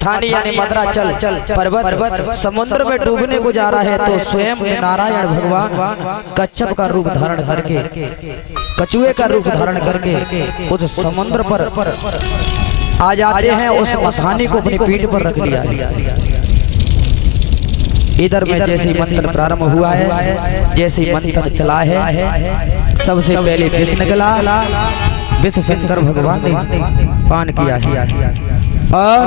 मथानी यानी मद्राचल पर्वत समुद्र में डूबने को जा रहा है, तो स्वयं नारायण भगवान कच्छप का रूप धारण करके, कछुए का रूप धारण करके उस समुद्र पर आ जाते हैं। उस मथानी को अपनी पीठ पर रख लिया है। इधर में जैसे ही मंत्र प्रारंभ हुआ है, जैसे ही मंत्र चला है, सबसे पहले विष निकला। विष शंकर भगवान ने पान किया है और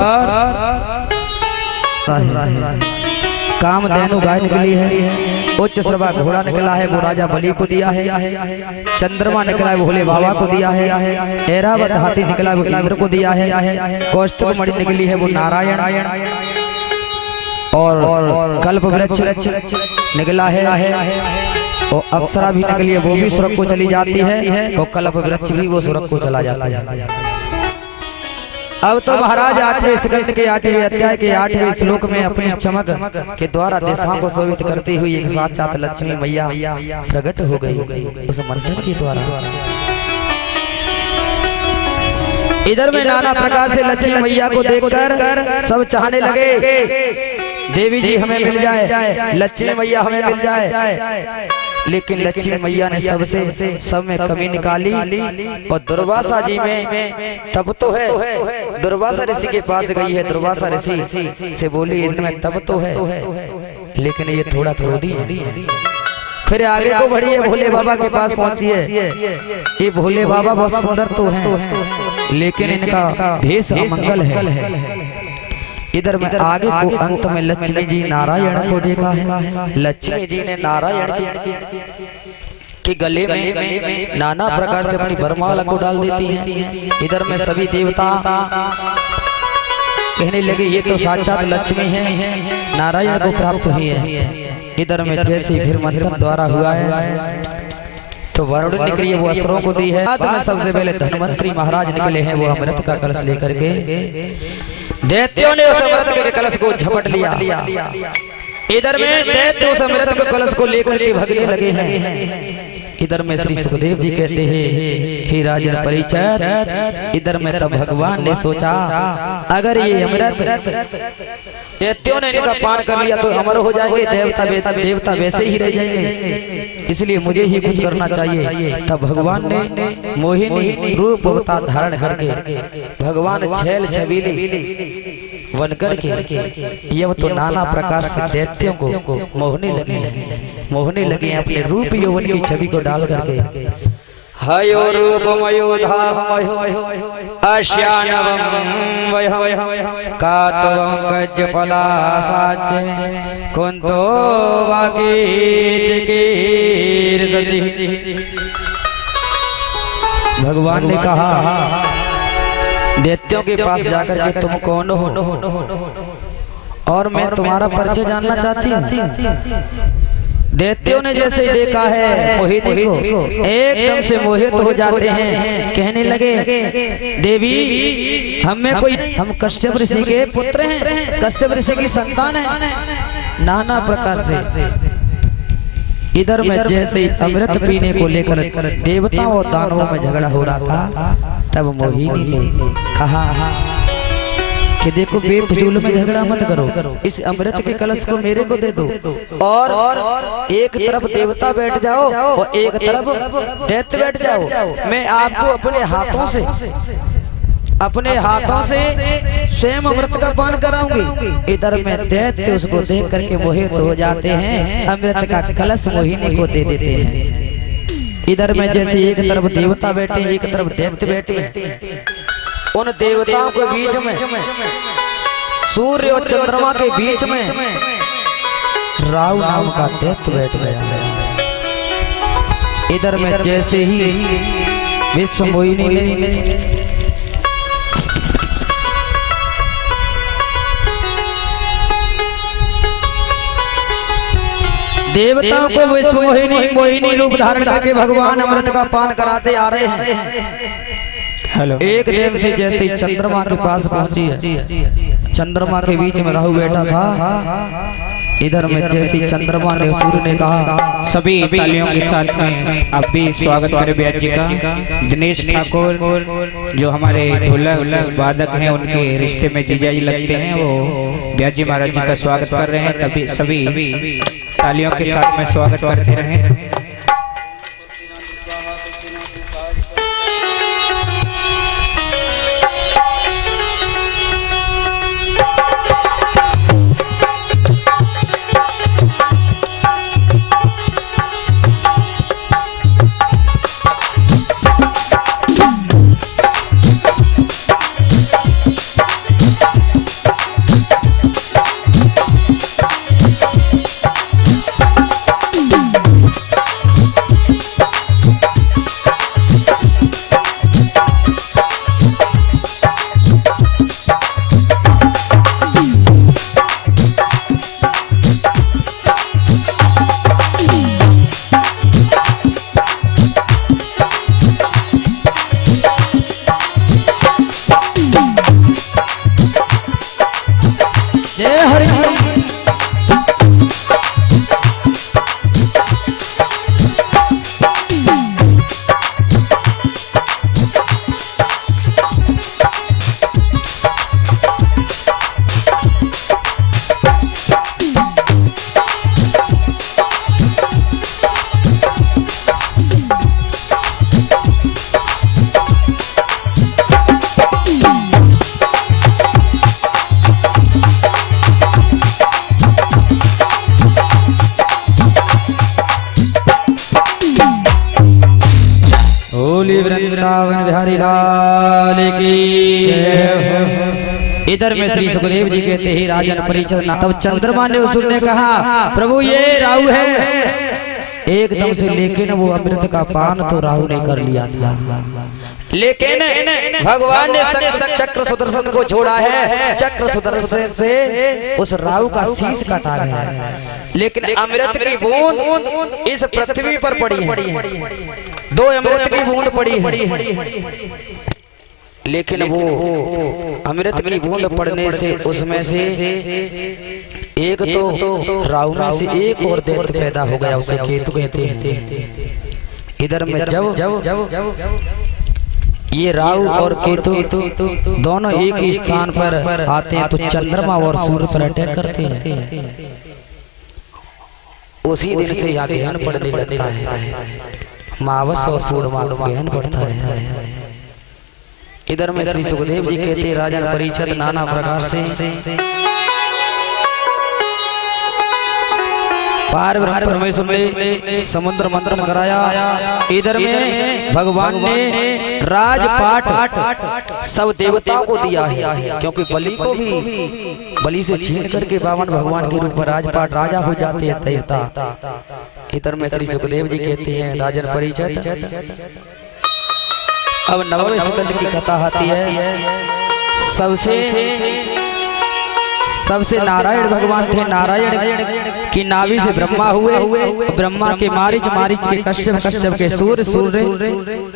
कामधेनु गाय निकली है। उच्च श्रवा घोड़ा निकला है, वो राजा बलि को दिया है। चंद्रमा निकला है, वो भोले बाबा को दिया है। ऐरावत हाथी निकला है, वो इंद्र को दिया है। कौस्तुभ मणि निकली है, वो नारायण। और कल्प वृक्ष निकला है, और अप्सरा भी निकली है, वो भी स्वर्ग को चली जाती है। और कल्प वृक्ष भी वो स्वर्ग को चला जाता है। अब तो महाराज 8वें स्कंद के 8वें अध्याय के 8वें श्लोक में अपनी चमक के द्वारा देशों को शोभित करती हुई एक साक्षात लक्ष्मी मैया प्रकट हो गई उस मंत्र के द्वारा। इधर में नाना प्रकार से लक्ष्मी मैया को देखकर सब चाहने लगे, देवी जी हमें मिल जाए, लक्ष्मी मैया हमें मिल जाए। लेकिन लक्ष्मी मैया ने सबसे सब में कमी निकाली। और दुर्वासा जी में तब तो है, दुर्वासा ऋषि के पास गई है। दुर्वासा ऋषि से बोली इनमें तब तो है, लेकिन ये थोड़ा क्रोधी है। फिर आगे को बढ़ी है, भोले बाबा के पास पहुंची है। ये भोले बाबा बहुत सुंदर तो हैं, लेकिन इनका भेष अमंगल है। इधर में आगे को अंत में लक्ष्मी जी नारायण को देखा है। लक्ष्मी जी ने नारायण के गले में नाना प्रकार से अपनी वरमाला को डाल देती हैं। इधर में सभी देवता कहने लगे ये तो साक्षात लक्ष्मी है, नारायण को प्राप्त हुई है। इधर में जैसे फिर मंत्र द्वारा हुआ है, तो वरुण निकली है, वो असुरों को दी है। बाद में सबसे पहले धन्वंतरी महाराज निकले हैं, वो अमृत का कलश लेकर के। दैत्यों ने उस अमृत के कलश को झपट लिया। इधर में दैत्य उस अमृत के कलश को लेकर के भगने लगे हैं। इधर में श्री सुखदेव जी कहते हैं, हे राजन परिचय। इधर में तब भगवान ने सोचा, अगर ये अमृत दैत्यों ने इनका पान कर लिया तो अमर हो जाएंगे, देवता वैसे ही रह जाएंगे, इसलिए मुझे ही कुछ करना चाहिए। तब भगवान ने मोहिनी रूप अवतार धारण करके भगवान छैल छबीले बन करके ये तो नाना प्रकार से दैत्यों को मोहने लगे हैं अपने रूप यौवन की छवि को डाल करके। हयो रूपमयो धाममयो अश्यानवं वयः कातवं कज्जपलासाच कुंतो वागीचकीर्षति। भगवान ने कहा, दैत्यों के पास जाकर के तुम कौन हो और मैं तुम्हारा परिचय जानना चाहती हूँ। दैत्यों ने जैसे देखा है मोहिनी को, एकदम से मोहित हो जाते हैं। कहने लगे, देवी हम कश्यप ऋषि के पुत्र हैं, कश्यप ऋषि की संतान है। नाना प्रकार से इधर में जैसे ही अमृत पीने को लेकर देवताओं और दानवों में झगड़ा हो रहा था, तब मोहिनी ने कहा कि देखो बेफजूल में झगड़ा मत करो, इस अमृत के कलश को मेरे को दे दो। और एक तरफ देवता बैठ जाओ और एक तरफ दैत्य बैठ जाओ। मैं आपको अपने हाथों से स्वयं अमृत का पान कराऊंगी। इधर में दैत्य उसको देख करके मोहित हो जाते हैं, अमृत का कलश मोहिनी को दे देते हैं। इधर में जैसे एक तरफ देवता बैठे, एक तरफ दैत्य बैठे। उन देवताओं के बीच में, सूर्य और चंद्रमा के बीच में राहु नाम का दैत्य बैठ गया। इधर में जैसे ही विश्व मोहिनी ने देवताओं को विश्व मोहिनी रूप धारण करके भगवान अमृत का पान कराते आ रहे हैं। एक देव से जैसे चंद्रमा के पास पहुंची है, चंद्रमा के बीच में राहु बैठा था। इधर में जैसी चंद्रमा ने सूर्य ने कहा, सभी तालियों के साथ में आप भी स्वागत करें ब्याज जी का। दिनेश ठाकुर जो हमारे ढोलक वादक हैं, उनके रिश्ते में जीजा जी लगते हैं, वो ब्याज जी महाराज जी का स्वागत कर रहे हैं। तभी सभी तालियों के साथ में स्वागत करते रहें। वृंदावन बिहारी लाल की जय। इधर में श्री सुखदेव जी कहते ही राजन परीक्षित, तब चंद्रमा ने उस ने कहा, प्रभु ये राहु है एकदम से, लेकिन वो अमृत का पान तो राहु ने कर लिया था, लेकिन भगवान ने चक्र सुदर्शन को छोड़ा है, चक्र सुदर्शन से उस राहु का शीश काटा गया है, लेकिन अमृत की बूंद इस पृथ्वी पर पड़ी है, 2 अमृत की बूंद पड़ी है, लेकिन वो अमृत की बूंद पड़ने से उसमें से एक तो राहु में से एक और दैत्य पैदा हो गया, उसे केतु कहते हैं। इधर में जब ये राहु और केतु दोनों एक ही स्थान पर आते हैं तो चंद्रमा और सूर्य पर अटैक करते हैं, उसी दिन से यहाँ ग्रहण पड़ने लगता है, मावस और पूर्णिमा को ग्रहण पड़ता है। इधर में श्री सुखदेव जी कहते हैं, राजन परीक्षित नाना प्रकार से पार ब्रह्म परमेश्वर ने समुद्र मंथन कराया। इधर में भगवान ने राजपाट सब देवताओं को दिया है, क्योंकि बलि को भी बलि से छीन करके बावन भगवान के रूप में राजपाट राजा हो जाते हैं देवता। इधर में श्री सुखदेव जी कहते हैं, राजन परीक्षित अब नवम स्कंद की कथा आती है। सबसे नारायण भगवान थे, नारायण की नाभि से ब्रह्मा हुए, ब्रह्मा के मारिच, मारिच के कश्यप, कश्यप के सूर्य, सूर्य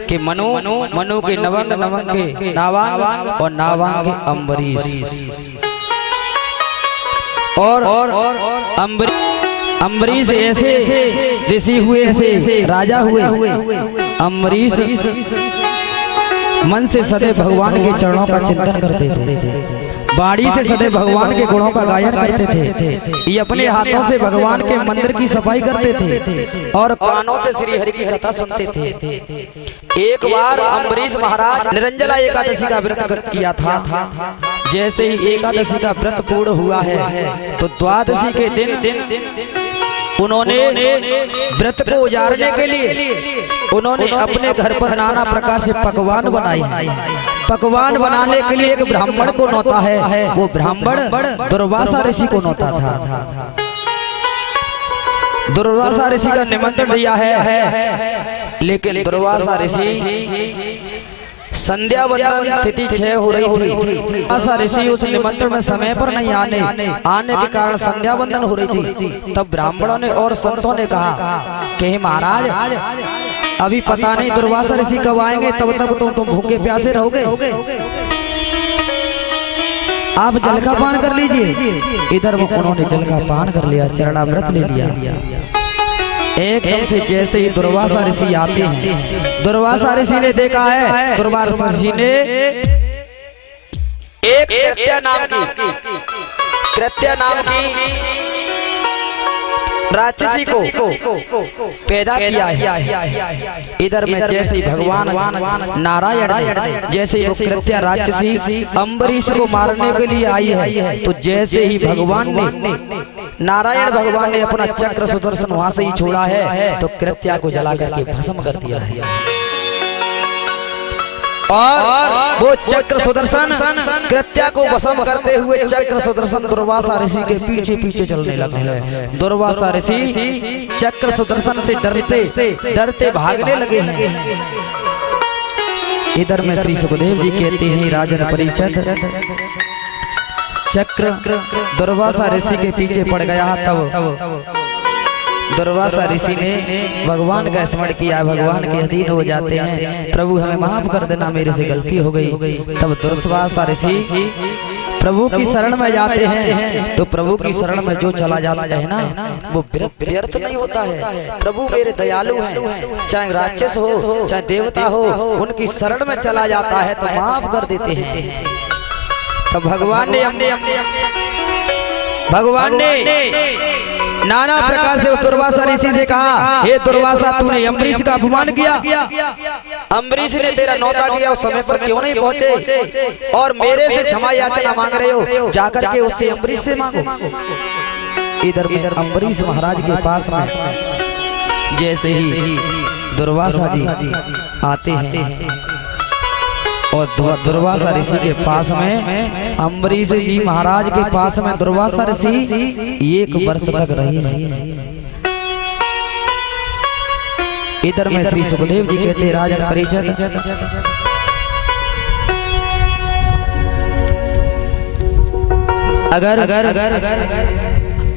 के मनु, मनु के नवंग, नवंग के नावांग और नावांग के अम्बरीश, और अम्बरीश ऐसे ऋषि हुए, ऐसे राजा हुए। अम्बरीश मन से सदैव भगवान के चरणों का चिंतन करते थे, बाड़ी से सदैव भगवान के गुणों का गायन करते थे, ये अपने हाथों से भगवान के मंदिर की सफाई करते थे और कानों से श्री हरि की कथा सुनते थे। एक बार अम्बरीश महाराज निरंजला एकादशी का व्रत किया था। जैसे ही एकादशी का व्रत पूर्ण हुआ है तो द्वादशी के दिन उन्होंने व्रत को उजारने के लिए उन्होंने अपने घर पर नाना प्रकार से पकवान बनाए। पकवान बनाने के लिए एक ब्राह्मण को नौता है, वो ब्राह्मण दुर्वासा ऋषि को नौता था। दुर्वासा ऋषि का निमंत्रण दिया है, लेकिन दुर्वासा ऋषि संध्या वंदन तिथि 6 हो रही थी। दुर्वासा ऋषि उस निमंत्रण में समय पर नहीं आने के कारण संध्या वंदन हो रही थी। तब ब्राह्मणों ने और संतों ने कहा कि महाराज अभी पता नहीं दुर्वासा ऋषि कब आएंगे, तब तक तुम भूखे प्यासे रहोगे। आप जल का पान कर लीजिए। इधर वो उन्होंने जल का पान कर लिया, चरणामृत ले लिया। एकदम से जैसे ही दुर्वासा ऋषि आते हैं, दुर्वासा ऋषि ने देखा है, दुर्वासा ऋषि ने एक कृत्या नाम की राक्षसी को पैदा किया है। इधर में जैसे ही भगवान नारायण ने, जैसे ही वो कृत्या राक्षसी अम्बरीश को मारने के लिए आई है, तो जैसे ही भगवान ने, नारायण भगवान ने अपना चक्र सुदर्शन वहां से ही छोड़ा है, तो कृत्या को जला करके भस्म कर दिया है। और वो चक्र सुदर्शन कृत्या को भस्म करते हुए चक्र सुदर्शन दुर्वासा ऋषि के पीछे पीछे चलने लगा है। दुर्वासा ऋषि चक्र सुदर्शन से डरते भागने लगे हैं। इधर में श्री सुखदेव जी कहते हैं, राजन परीक्षित चक्र दुर्वासा ऋषि के पीछे पड़ गया। तब दुर्वासा ऋषि ने भगवान का स्मरण किया, भगवान के अधीन हो जाते हैं, प्रभु हमें माफ कर देना, मेरे से गलती हो गई। तब दुर्वासा ऋषि प्रभु की शरण में जाते हैं, तो प्रभु की शरण में जो चला जाता है ना, वो व्यर्थ नहीं होता है। प्रभु मेरे दयालु हैं, चाहे राक्षस हो चाहे देवता हो, उनकी शरण में चला जाता है तो माफ कर देते हैं। तब भगवान ने नाना प्रकार से दुर्वासा ऋषि से कहा, हे दुर्वासा, तूने अम्बरीश का अपमान किया, अम्बरीश ने तेरा नौता किया, उस समय पर क्यों नहीं पहुंचे और मेरे से क्षमा याचना मांग रहे हो, जाकर के उससे अम्बरीश से मांगो। इधर में अम्बरीश महाराज के पास में जैसे ही दुर्वासा जी आते हैं और दुर्वासा ऋषि के पास में अम्बरीश जी महाराज के पास में दुर्वासा ऋषि 1 वर्ष तक रहे हैं। इधर में श्री सुखदेव जी कहते, राजन परीक्षित अगर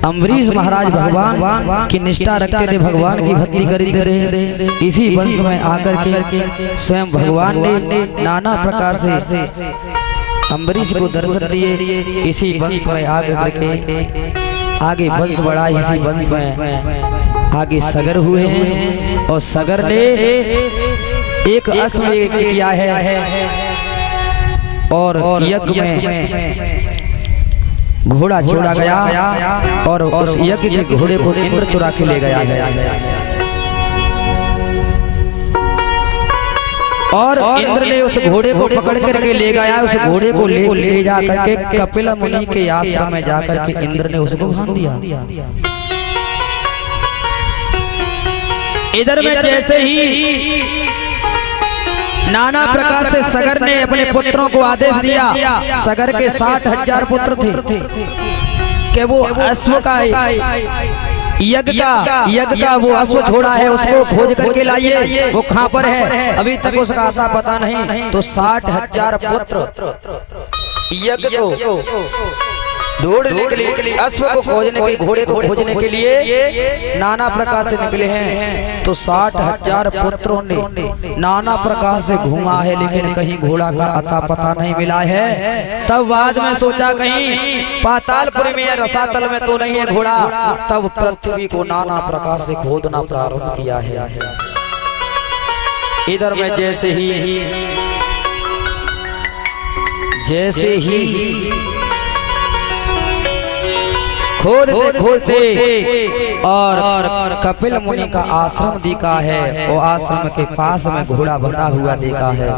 अम्बरीश महाराज भगवान की निष्ठा रखते थे, भगवान की भक्ति करते थे, इसी वंश में आकर के स्वयं भगवान ने नाना प्रकार से अम्बरीश को दर्शन दिए। इसी वंश में आगे करके आगे वंश बढ़ा, इसी वंश में आगे सगर हुए हैं और सगर ने एक अश्व किया है और यज्ञ में घोड़ा छोड़ा गया और उस यज्ञ के घोड़े को इंद्र चुरा के ले गया है। और इंद्र ने उस घोड़े को पकड़ करके ले गया, उस घोड़े को ले जा करके कपिल मुनि के आश्रम में जाकर के इंद्र ने उसको बांध दिया। इधर में जैसे ही नाना प्रकार से सगर ने अपने पुत्रों को आदेश दिया, सगर के 60,000 पुत्र थे कि वो अश्व का यज्ञ का वो अश्व छोड़ा है, उसको खोज करके लाइए, वो कहाँ पर है, अभी तक उसका आता पता नहीं। तो 60,000 पुत्र यज्ञ को ढूंढने के लिए, अश्व को खोजने के, घोड़े को खोजने के लिए नाना प्रकार से निकले हैं। तो 60,000 पुत्रों ने नाना प्रकार से घूमा है, लेकिन कहीं घोड़ा का अता पता नहीं मिला है। तब बाद में सोचा कहीं पातालपुरी में या रसातल में तो नहीं है घोड़ा। तब पृथ्वी को नाना प्रकार से खोदना प्रारंभ किया है। इधर में जैसे ही खोदते और कपिल मुनि का आश्रम दिखा है, वो आश्रम के पास में घोड़ा बंधा हुआ देखा है।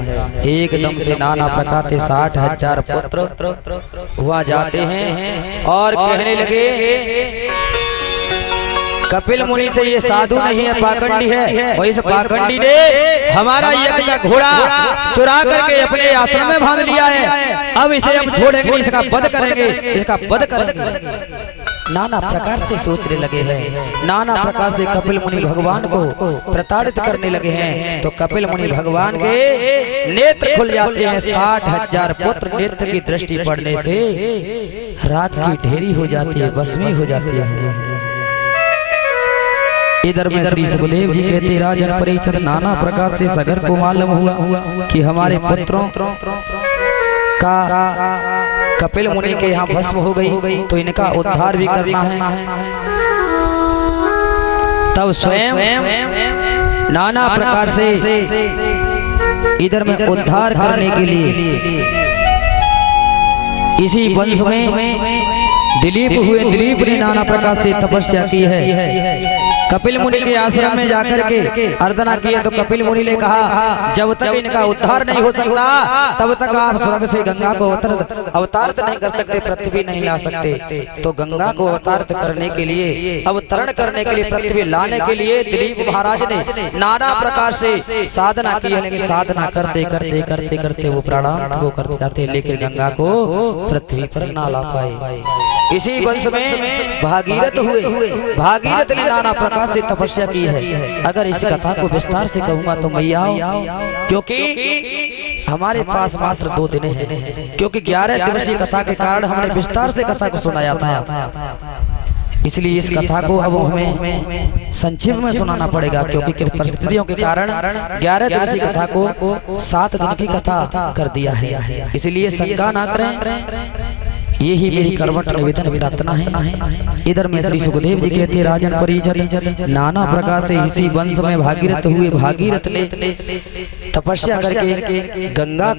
एकदम से नाना प्रकार के 60,000 पुत्र हुआ जाते हैं और कहने लगे, कपिल मुनि से ये साधु नहीं है, पाखंडी है, और इस पाखंडी ने हमारा यज्ञ का घोड़ा चुरा करके अपने आश्रम में बांध लिया है। अब इसे हम छोड़ेंगे, इसका वध करेंगे, इसका वध करेंगे। नाना प्रकार से सोचने लगे हैं, नाना प्रकार से कपिल मुनि भगवान को प्रताड़ित करने लगे हैं। तो कपिल मुनि भगवान के नेत्र खुल जाते हैं। 60,000 पुत्र नेत्र की दृष्टि पड़ने से रात की ढेरी हो जाती है, भस्मी हो जाती है। इधर में श्री सुखदेव जी कहते, राजन परीक्षित नाना प्रकार से सगर को मालूम हुआ कि हमारे पुत्रों कपिल मुनि के यहाँ भस्म हो गई तो इनका उद्धार भी करना है। तब स्वयं नाना प्रकार से इधर में उद्धार करने के लिए इसी वंश में दिलीप हुए। दिलीप ने नाना प्रकार से तपस्या की है। कपिल मुनि के आश्रम में जाकर के अर्चना किए तो कपिल मुनि ने कहा जब तक इनका उद्धार नहीं हो सकता तब तक आप स्वर्ग से गंगा को अवतारित नहीं कर सकते, पृथ्वी नहीं ला सकते। तो गंगा को अवतारित करने के लिए, अवतरण करने के लिए, पृथ्वी लाने के लिए दिलीप महाराज ने नाना प्रकार से साधना की है। लेकिन साधना करते करते करते करते वो प्राणांत को करते जाते, लेकिन गंगा को पृथ्वी पर ना ला पाए। इसी वंश में भागीरथ हुए। भागीरथ ने नाना प्रकार से तपस्या की है। अगर इस कथा को विस्तार से कहूंगा तो मैया, क्योंकि हमारे पास मात्र 2 दिन हैं, क्योंकि 11 दिवसीय कथा के कारण हमने विस्तार से कथा को सुनाया था। इसलिए इस कथा को अब हमें संक्षिप्त में सुनाना पड़ेगा, क्योंकि परिस्थितियों के कारण 11 दिवसीय कथा को 7 दिन की कथा कर दिया है। इसलिए शंका ना करें, यही मेरी करवट निवेदन प्रार्थना है। इधर में श्री सुखदेव जी कहते हैं राजन परिषद नाना प्रकार से इसी वंश में भागीरथ हुए। भागीरथ ने तपस्या करके गंगा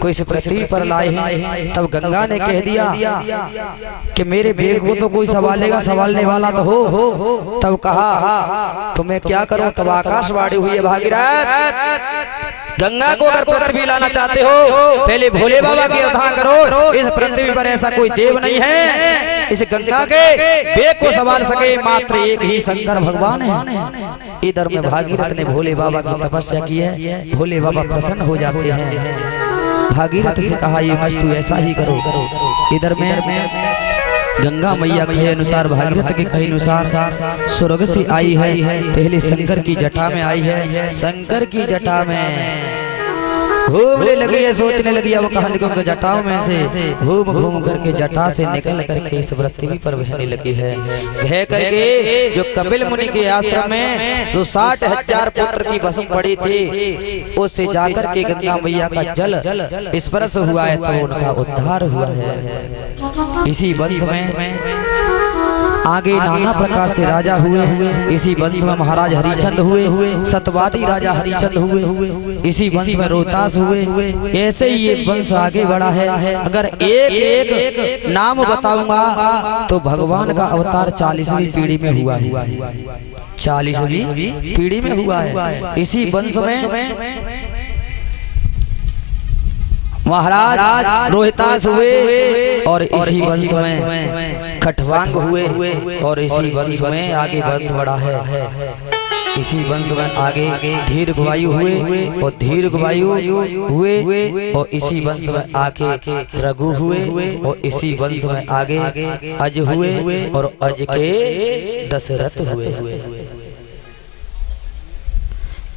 को इस पृथ्वी पर लाए हैं। तब गंगा ने कह दिया कि मेरे बेग को तो कोई सवालेगा, सवालने वाला तो हो। तब कहा तो मैं क्या करूं। तब आकाशवाणी हुई है भागीरथ गंगा को अगर पृथ्वी लाना चाहते हो पहले भोले बाबा की आराधना करो। इस पृथ्वी पर ऐसा कोई देव नहीं है इस गंगा के बेग को संभाल सके, मात्र एक ही शंकर भगवान है। इधर में भागीरथ ने भोले बाबा की तपस्या की है। भोले बाबा प्रसन्न हो जाते हैं। भागीरथ से कहा ये वस्तु ऐसा ही करो। इधर में गंगा मैया कहे अनुसार, भागीरथ के कहे अनुसार स्वर्ग से आई है। पहले शंकर की जटा में आई है। शंकर की जटा में घूमने लगी है, सोचने लगी अब कहा निकल जटाओं में से घूम घूम करके जटा से निकल करके इस पृथ्वी पर बहने लगी है। बह करके जो कपिल मुनि के आश्रम में जो 60,000 पुत्र की भस्म पड़ी थी उससे जाकर के गंगा मैया का जल स्पर्श हुआ है, तब उनका उद्धार हुआ है। इसी वंश में आगे नाना प्रकार से राजा हुए हैं। इसी वंश में महाराज हरिचंद हुए, सतवादी राजा हरिचंद हुए। इसी वंश में रोहतास हुए। ऐसे ही ये वंश आगे बढ़ा है। अगर एक एक नाम बताऊंगा तो भगवान का अवतार 40वीं पीढ़ी में हुआ है। 40वीं पीढ़ी में हुआ है। इसी वंश में महाराज रोहतास हुए और इसी वंश में खटवांग हुए और इसी वंश में आगे वंश बढ़ा है। इसी वंश में आगे दीर्घवायु हुए और दीर्घवायु हुए और इसी वंश में आगे रघु हुए और इसी वंश में आगे अज हुए और अज के दशरथ हुए।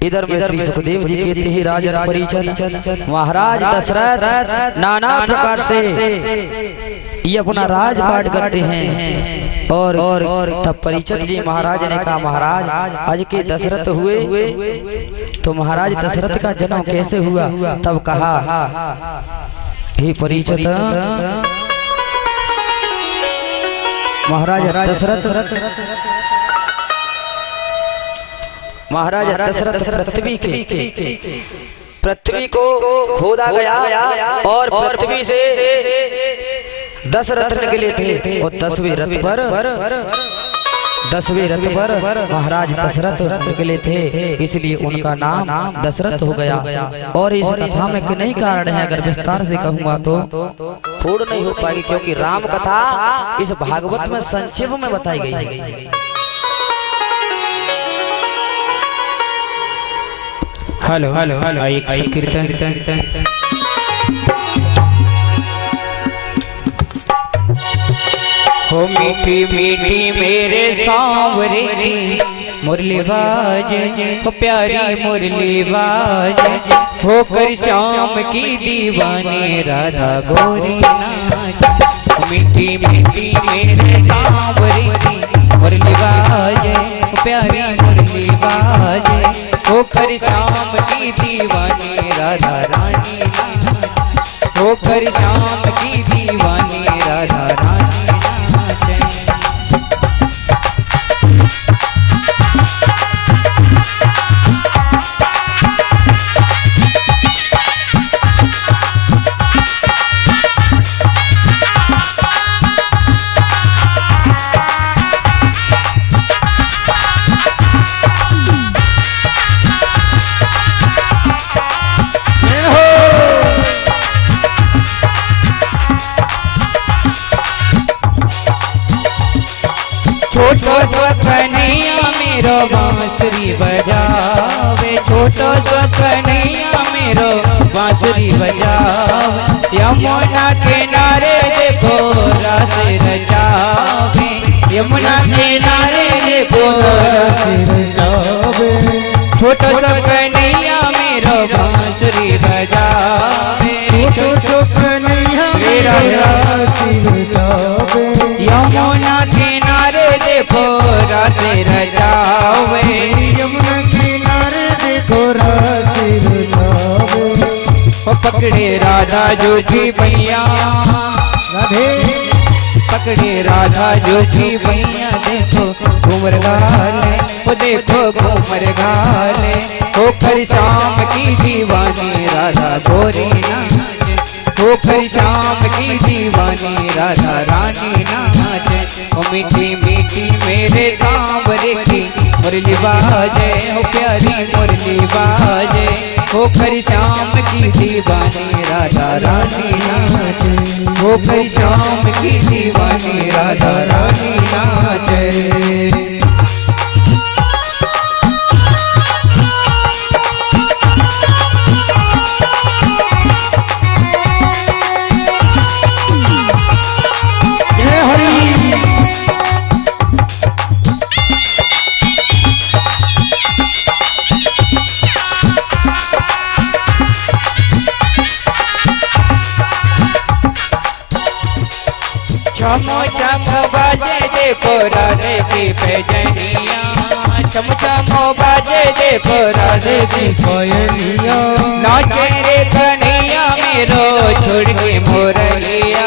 इधर में श्री सुखदेव जी कहते हैं राजन परिषद महाराज दशरथ नाना प्रकार से ये अपना राजपाट करते हैं। और तब परिषद जी महाराज ने कहा महाराज आज के दशरथ हुए तो महाराज दशरथ का जन्म कैसे हुआ। तब कहा हे परिषद महाराज दशरथ पृथ्वी को खोदा गया और पृथ्वी से 10 रथ निकले थे और 10वें रथ पर महाराज दशरथ निकले थे, इसलिए उनका नाम दशरथ हो गया। और इस कथा में कितने कारण है, अगर विस्तार से कहूंगा तो पूर्ण नहीं हो पाएगी, क्योंकि राम कथा इस भागवत में संक्षेप में बताई गई है। हेलो एक संकीर्तन। हो मीठी मीठी मेरे सांवरे की मुरली बाज, हो प्यारी मुरली बाज, होकर श्याम की दीवानी राधा गोरी नाच। मीठी मीठी मेरे सांवरे की मुरली बाज, हो प्यारी मुरली बाज, होकर श्याम की दीवानी राधा रानी नाच। होकर श्याम की छोटो सो कन्हैया मेरो बांसुरी बजावे, छोटो सो कन्हैया मेरो बांसुरी बजावे। यमुना किनारे देखो रास रचावे, यमुना किनारे देखो रास रचावे। छोटो सो कन्हैया मेरो बांसुरी बजावे, छोटो सो कन्हैया मेरो बांसुरी बजावे। यमुना किनारे देखो रास रचावे, यमुना किनारे देखो रास रचावे। ओ पकड़े राधा जोगी भैया, राधे पकड़े राधा जोगी भैया, देखो घूमर गाले, ओ देखो घूमर गाले। होकर शाम की दीवानी राधा गोरी नाचे, होकर शाम की दीवानी राधा रानी नाचे। ओ मीठी मीठी मेरे सांवरे की मुरली बाजे, ओ प्यारी मुरली बाजे। होकर शाम की दीवानी राधा रानी नाचे, होकर शाम की दीवानी राधा रानी नाचे। चमो चमो बाजे देखो राधे की पैजनिया, चमो चमो बाजे देखो राधे की कोयलिया। नाचे रे कन्हैया मेरो छोड़ के मोरलिया,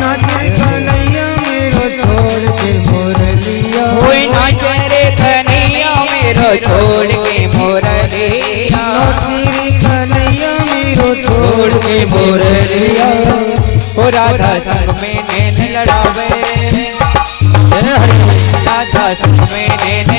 नाचे रे कन्हैया मेरो छोड़ के मोरलिया। कोई नाचे रे कन्हैया मेरो छोड़ के मोरलिया, नाचे रे कन्हैया मेरो छोड़ के मोरलिया। ओ राधा संग में नैन लड़ावे, राधा संग में नैन